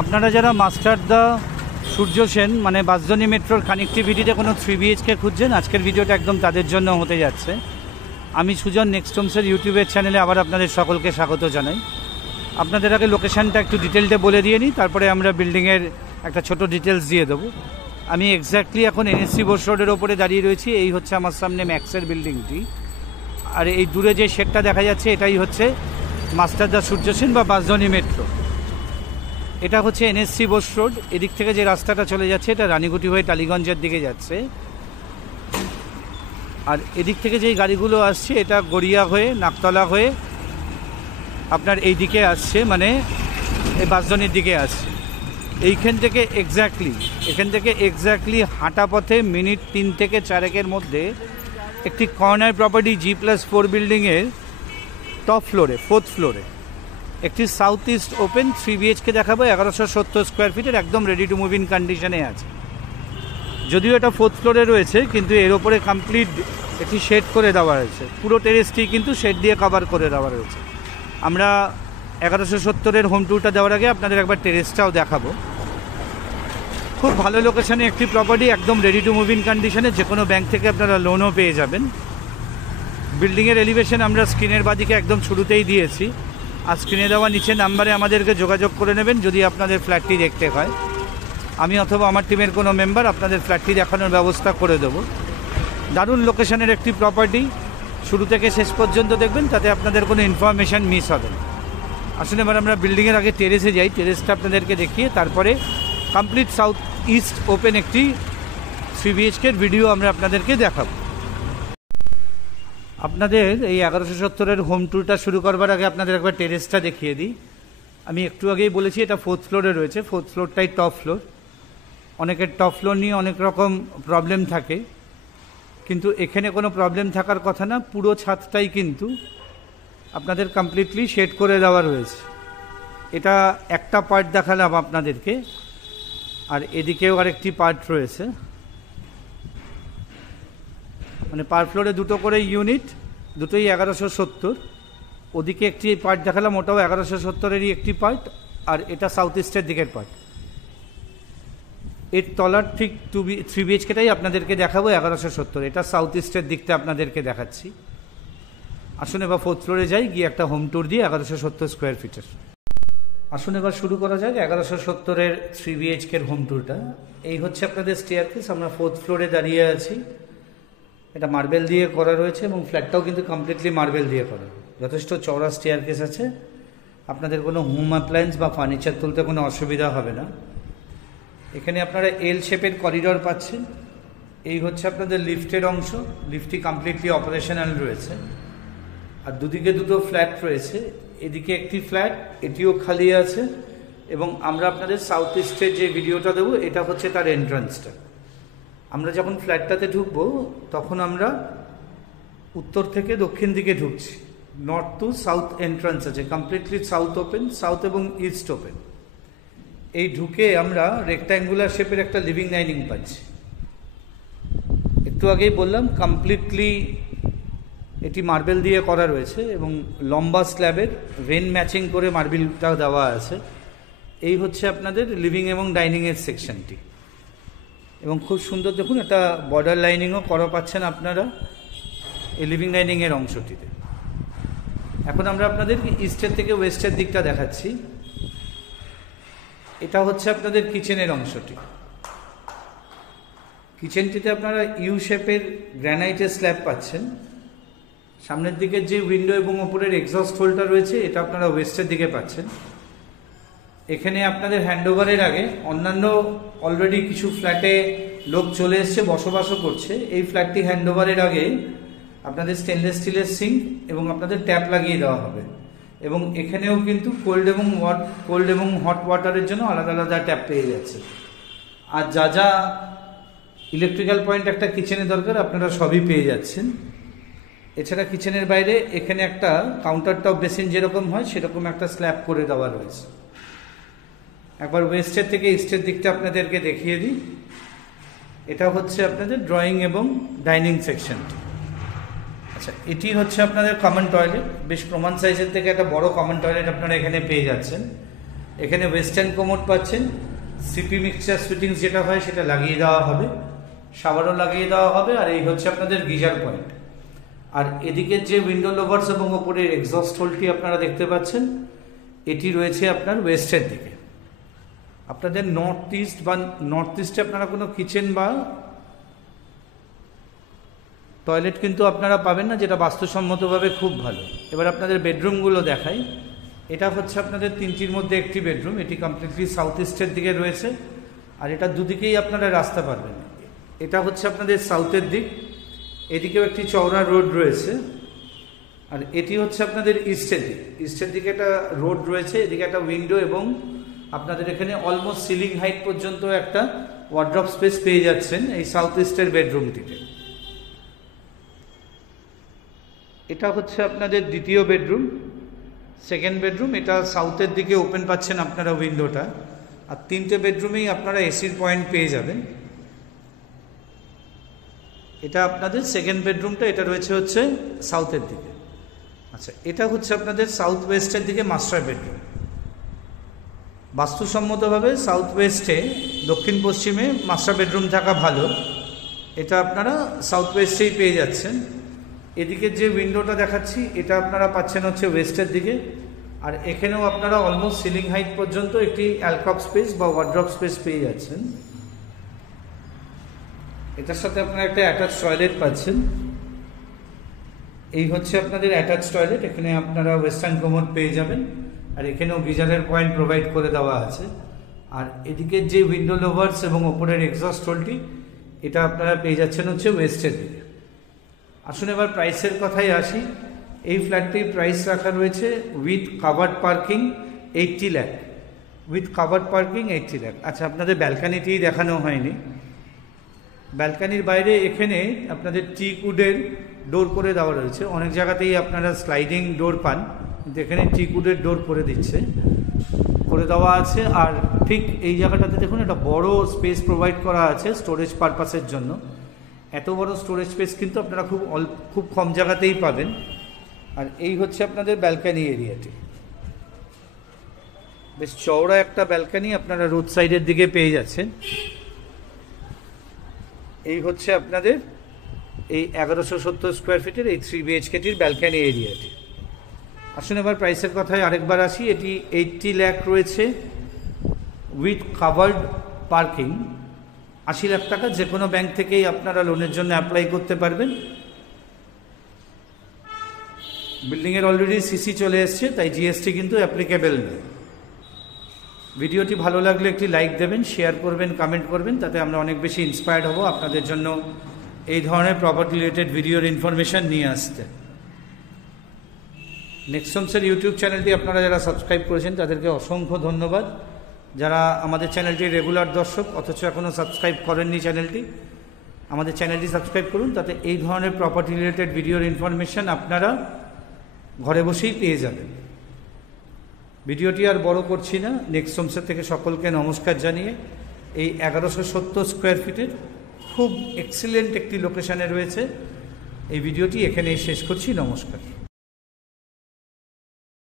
আপনারা যারা মাস্টারদা সূর্য সেন মানে বাঁশদ্রোণী মেট্রোর কানেক্টিভিটিতে কোনো 3 BHK খুঁজছেন, আজকের ভিডিওটা একদম তাদের জন্য হতে যাচ্ছে। আমি সুজন নেক্সট হোমসের ইউটিউবের চ্যানেলে আবার আপনাদের সকলকে স্বাগত জানাই। আপনাদের আগে লোকেশানটা একটু ডিটেলটা বলে দিয়ে নিই, তারপরে আমরা বিল্ডিংয়ের একটা ছোট ডিটেলস দিয়ে দেবো। আমি এক্স্যাক্টলি এখন NSC বোস রোডের ওপরে দাঁড়িয়ে রয়েছি। এই হচ্ছে আমার সামনে ম্যাক্সের বিল্ডিংটি, আর এই দূরে যে শেডটা দেখা যাচ্ছে এটাই হচ্ছে মাস্টারদা সূর্য সেন বা বাঁশদ্রোণী মেট্রো। এটা হচ্ছে NSC বোস রোড। এদিক থেকে যে রাস্তাটা চলে যাচ্ছে এটা রানীগুটি হয়ে টালিগঞ্জের দিকে যাচ্ছে, আর এদিক থেকে যেই গাড়িগুলো আসছে এটা গড়িয়া হয়ে নাকতলা হয়ে আপনার এই দিকে আসছে, মানে এই বাঁশদ্রোণীর দিকে আসছে। এখান থেকে এক্স্যাক্টলি হাঁটা পথে মিনিট 3 থেকে 4 মধ্যে একটি কর্নার প্রপার্টি G+4 বিল্ডিংয়ের টপ ফ্লোরে 4th ফ্লোরে একটি সাউথ ইস্ট ওপেন 3 BHK দেখাবো। 1170 স্কোয়ার ফিটের একদম রেডি টু মুভ ইন কন্ডিশনে আছে। যদিও এটা 4th ফ্লোরে রয়েছে, কিন্তু এর ওপরে কমপ্লিট একটি শেড করে দেওয়া হয়েছে। পুরো টেরেসটি কিন্তু শেড দিয়ে কভার করে দেওয়া রয়েছে। আমরা 1170-এর হোম ট্যুরটা দেওয়ার আগে আপনাদের একবার টেরেসটাও দেখাবো। খুব ভালো লোকেশানে একটি প্রপার্টি, একদম রেডি টু মুভ ইন কন্ডিশনে। যে কোনো ব্যাংক থেকে আপনারা লোনও পেয়ে যাবেন। বিল্ডিংয়ের এলিভেশন আমরা স্ক্রিনের বাদিকে একদম শুরুতেই দিয়েছি, আর স্ক্রিনে দেওয়া নিচে নাম্বারে আমাদেরকে যোগাযোগ করে নেবেন যদি আপনাদের ফ্ল্যাটটি দেখতে হয়। আমি অথবা আমার টিমের কোনো মেম্বার আপনাদের ফ্ল্যাটটি দেখানোর ব্যবস্থা করে দেবো। দারুণ লোকেশনের একটি প্রপার্টি, শুরু থেকে শেষ পর্যন্ত দেখবেন, তাতে আপনাদের কোনো ইনফরমেশান মিস হবে না। আসলে এবার আমরা বিল্ডিংয়ের আগে টেরেসে যাই, টেরেসটা আপনাদেরকে দেখিয়ে তারপরে কমপ্লিট সাউথ ইস্ট ওপেন একটি 3 BHKর ভিডিও আমরা আপনাদেরকে দেখাবো। আপনাদের এই 1170-এর হোম ট্যুরটা শুরু করবার আগে আপনাদের একবার টেরেসটা দেখিয়ে দিই। আমি একটু আগেই বলেছি এটা 4th ফ্লোরে রয়েছে। 4th ফ্লোরটাই টপ ফ্লোর। অনেকের টপ ফ্লোর নিয়ে অনেক রকম প্রবলেম থাকে, কিন্তু এখানে কোনো প্রবলেম থাকার কথা না। পুরো ছাদটাই কিন্তু আপনাদের কমপ্লিটলি শেড করে দেওয়া রয়েছে। এটা একটা পার্ট দেখালাম আপনাদেরকে, আর এদিকেও আরেকটি পার্ট রয়েছে। মানে পার ফ্লোরে দুটো করে ইউনিট, দুটোই 1170। ওদিকে একটি পার্ট দেখালাম, ওটাও 1170-এরই একটি পার্ট, আর এটা সাউথ ইস্টের দিকের পার্ট। এর তলার ঠিক 3 BHKটাই আপনাদেরকে দেখাবো 1170। এটা সাউথ ইস্টের দিকটা আপনাদেরকে দেখাচ্ছি। আসুন এবার 4th ফ্লোরে যাই, গিয়ে একটা হোম ট্যুর দিয়ে 1170 স্কোয়ার ফিটের। আসুন এবার শুরু করা যাক 1170-এর 3 BHKর হোম ট্যুরটা। এই হচ্ছে আপনাদের স্টেয়ারকেস। আমরা 4th ফ্লোরে দাঁড়িয়ে আছি। এটা মার্বেল দিয়ে করা রয়েছে এবং ফ্ল্যাটটাও কিন্তু কমপ্লিটলি মার্বেল দিয়ে করা। যথেষ্ট চওড়া স্টেয়ারকেস আছে, আপনাদের কোনো হোম অ্যাপ্লায়েন্স বা ফার্নিচার তুলতে কোনো অসুবিধা হবে না। এখানে আপনারা এল শেপের করিডর পাচ্ছেন। এই হচ্ছে আপনাদের লিফটের অংশ। লিফটটি কমপ্লিটলি অপারেশনাল রয়েছে, আর দুদিকে দুটো ফ্ল্যাট রয়েছে। এদিকে একটি ফ্ল্যাট, এটিও খালি আছে। এবং আমরা আপনাদের সাউথ ইস্টের যে ভিডিওটা দেবো এটা হচ্ছে তার এন্ট্রান্সটা। আমরা যখন ফ্ল্যাটটাতে ঢুকবো তখন আমরা উত্তর থেকে দক্ষিণ দিকে ঢুকছি। নর্থ টু সাউথ এন্ট্রান্স আছে, কমপ্লিটলি সাউথ ওপেন, সাউথ এবং ইস্ট ওপেন। এই ঢুকে আমরা রেক্ট্যাঙ্গুলার শেপের একটা লিভিং ডাইনিং পাচ্ছি। একটু আগেই বললাম কমপ্লিটলি এটি মার্বেল দিয়ে করা রয়েছে এবং লম্বা স্ল্যাবের রেন ম্যাচিং করে মার্বেলটাও দেওয়া আছে। এই হচ্ছে আপনাদের লিভিং এবং ডাইনিংয়ের সেকশনটি, এবং খুব সুন্দর দেখুন একটা বর্ডার লাইনিংও করা পাচ্ছেন আপনারা এই লিভিং ডাইনিংয়ের অংশটিতে। এখন আমরা আপনাদের ইস্টের থেকে ওয়েস্টের দিকটা দেখাচ্ছি। এটা হচ্ছে আপনাদের কিচেনের অংশটি। কিচেনটিতে আপনারা ইউ শেপের গ্রানাইটের স্ল্যাব পাচ্ছেন। সামনের দিকের যে উইন্ডো এবং ওপরের এক্সস্ট হোলটা রয়েছে এটা আপনারা ওয়েস্টের দিকে পাচ্ছেন। এখানে আপনাদের হ্যান্ডওভারের আগে অন্যান্য অলরেডি কিছু ফ্ল্যাটে লোক চলে এসছে, বসবাসও করছে। এই ফ্ল্যাটটি হ্যান্ডওভারের আগে আপনাদের স্টেনলেস স্টিলের সিঙ্ক এবং আপনাদের ট্যাপ লাগিয়ে দেওয়া হবে, এবং এখানেও কিন্তু কোল্ড এবং হট ওয়াটারের জন্য আলাদা আলাদা ট্যাপ পেয়ে যাচ্ছে। আর যা যা ইলেকট্রিক্যাল পয়েন্ট একটা কিচেনে দরকার আপনারা সবই পেয়ে যাচ্ছেন। এছাড়া কিচেনের বাইরে এখানে একটা কাউন্টার টপ বেসিন যেরকম হয় সেরকম একটা স্ল্যাব করে দেওয়া রয়েছে। একবার ওয়েস্টের থেকে ইস্টের দিকটা আপনাদেরকে দেখিয়ে দিই। এটা হচ্ছে আপনাদের ড্রয়িং এবং ডাইনিং সেকশনটি। আচ্ছা, এটি হচ্ছে আপনাদের কমন টয়লেট। বেশ প্রমাণ সাইজের থেকে একটা বড় কমন টয়লেট আপনারা এখানে পেয়ে যাচ্ছেন। এখানে ওয়েস্টার্ন কোমোড পাচ্ছেন, সিপি মিক্সচার ফিটিংস যেটা হয় সেটা লাগিয়ে দেওয়া হবে, শাওয়ারও লাগিয়ে দেওয়া হবে। আর এই হচ্ছে আপনাদের গিজার পয়েন্ট। আর এদিকের যে উইন্ডো লোভার্স এবং ওপরের এক্সস্ট হোলটি আপনারা দেখতে পাচ্ছেন, এটি রয়েছে আপনার ওয়েস্টের দিকে। আপনাদের নর্থ ইস্টে আপনারা কোনো কিচেন বা টয়লেট কিন্তু আপনারা পাবেন না, যেটা বাস্তুসম্মতভাবে খুব ভালো। এবার আপনাদের বেডরুমগুলো দেখাই। এটা হচ্ছে আপনাদের তিনটির মধ্যে একটি বেডরুম, এটি কমপ্লিটলি সাউথ ইস্টের দিকে রয়েছে। আর এটা দুদিকেই আপনারা রাস্তা পাবেন। এটা হচ্ছে আপনাদের সাউথের দিক, এদিকেও একটি চওড়া রোড রয়েছে। আর এটি হচ্ছে আপনাদের ইস্টের দিকে একটা রোড রয়েছে, এদিকে একটা উইন্ডো এবং আপনাদের এখানে অলমোস্ট সিলিং হাইট পর্যন্ত একটা ওয়ার্ড্রপ স্পেস পেয়ে যাচ্ছেন এই সাউথ ইস্টের বেডরুমটিতে। এটা হচ্ছে আপনাদের দ্বিতীয় বেডরুম, সেকেন্ড বেডরুম। এটা সাউথের দিকে ওপেন পাচ্ছেন আপনারা উইন্ডোটা। আর তিনটে বেডরুমেই আপনারা এসির পয়েন্ট পেয়ে যাবেন। এটা আপনাদের সেকেন্ড বেডরুমটা, এটা রয়েছে হচ্ছে সাউথের দিকে। আচ্ছা, এটা হচ্ছে আপনাদের সাউথ ওয়েস্টের দিকে মাস্টার বেডরুম। বাস্তুসম্মতভাবে সাউথ ওয়েস্টে দক্ষিণ পশ্চিমে মাস্টার বেডরুম থাকা ভালো, এটা আপনারা সাউথ ওয়েস্টেই পেয়ে যাচ্ছেন। এদিকে যে উইন্ডোটা দেখাচ্ছি এটা আপনারা পাচ্ছেন হচ্ছে ওয়েস্টের দিকে। আর এখানেও আপনারা অলমোস্ট সিলিং হাইট পর্যন্ত একটি অ্যালকভ স্পেস বা ওয়ার্ড্রপ স্পেস পেয়ে যাচ্ছেন। এটার সাথে আপনারা একটা অ্যাটাচ টয়লেট পাচ্ছেন। এই হচ্ছে আপনাদের অ্যাটাচ টয়লেট, এখানে আপনারা ওয়েস্টার্ন কোমোড পেয়ে যাবেন। আর এখানেও গিজারের পয়েন্ট প্রোভাইড করে দেওয়া আছে। আর এদিকের যে উইন্ডো লোভার্স এবং ওপরের এক্সস্ট হোলটি, এটা আপনারা পেয়ে যাচ্ছেন হচ্ছে ওয়েস্টের দিকে। আসুন এবার প্রাইসের কথায় আসি। এই ফ্ল্যাটটির প্রাইস রাখা রয়েছে with covered parking 80 lakh. With covered parking 80 lakh. আচ্ছা, আপনাদের ব্যালকানিটি দেখানো হয়নি। ব্যালকানির বাইরে এখানে আপনাদের টিক উডের ডোর করে দেওয়া রয়েছে। অনেক জায়গাতেই আপনারা স্লাইডিং ডোর পান, কিন্তু এখানে টিক উডের ডোর করে দেওয়া আছে। আর ঠিক এই জায়গাটাতে দেখুন একটা বড় স্পেস প্রোভাইড করা আছে স্টোরেজ পারপাসের জন্য। এত বড় স্টোরেজ স্পেস কিন্তু আপনারা খুব কম জায়গাতেই পাবেন। আর এই হচ্ছে আপনাদের ব্যালকানি এরিয়াটি, বেশ চওড়া একটা ব্যালকানি আপনারা রোড সাইডের দিকে পেয়ে যাচ্ছেন। এই হচ্ছে আপনাদের এই 1170 স্কোয়ার ফিটের এই 3 BHKটির ব্যালকানি এরিয়াটি। আসুন এবার প্রাইসের কথায় আরেকবার আসি। এটি 80 লাখ রয়েছে উইথ কাভার্ড পার্কিং। 80 লাখ টাকা যে কোনো ব্যাংক থেকেই আপনারা লোনের জন্য অ্যাপ্লাই করতে পারবেন। বিল্ডিংয়ের অলরেডি সিসি চলে এসছে, তাই জিএসটি কিন্তু অ্যাপ্লিকেবল নেই। ভিডিওটি ভালো লাগলে একটি লাইক দেবেন, শেয়ার করবেন, কমেন্ট করবেন, তাতে আমরা অনেক বেশি ইন্সপায়ার্ড হব আপনাদের জন্য এই ধরনের প্রপার্টি রিলেটেড ভিডিওর ইনফরমেশন নিয়ে আসতে। নেক্সট হোমসের ইউটিউব চ্যানেলটি আপনারা যারা সাবস্ক্রাইব করেছেন তাদেরকে অসংখ্য ধন্যবাদ। যারা আমাদের চ্যানেলটির রেগুলার দর্শক অথচ এখনও সাবস্ক্রাইব করেননি আমাদের চ্যানেলটি সাবস্ক্রাইব করুন, তাতে এই ধরনের প্রপার্টি রিলেটেড ভিডিওর ইনফরমেশন আপনারা ঘরে বসেই পেয়ে যাবেন। ভিডিওটি আর বড় করছি না। নেক্সট হোমসের থেকে সকলকে নমস্কার জানিয়ে এই 1170 স্কোয়ার ফিটের খুব এক্সিলেন্ট একটি লোকেশানে রয়েছে এই ভিডিওটি এখানেই শেষ করছি। নমস্কার।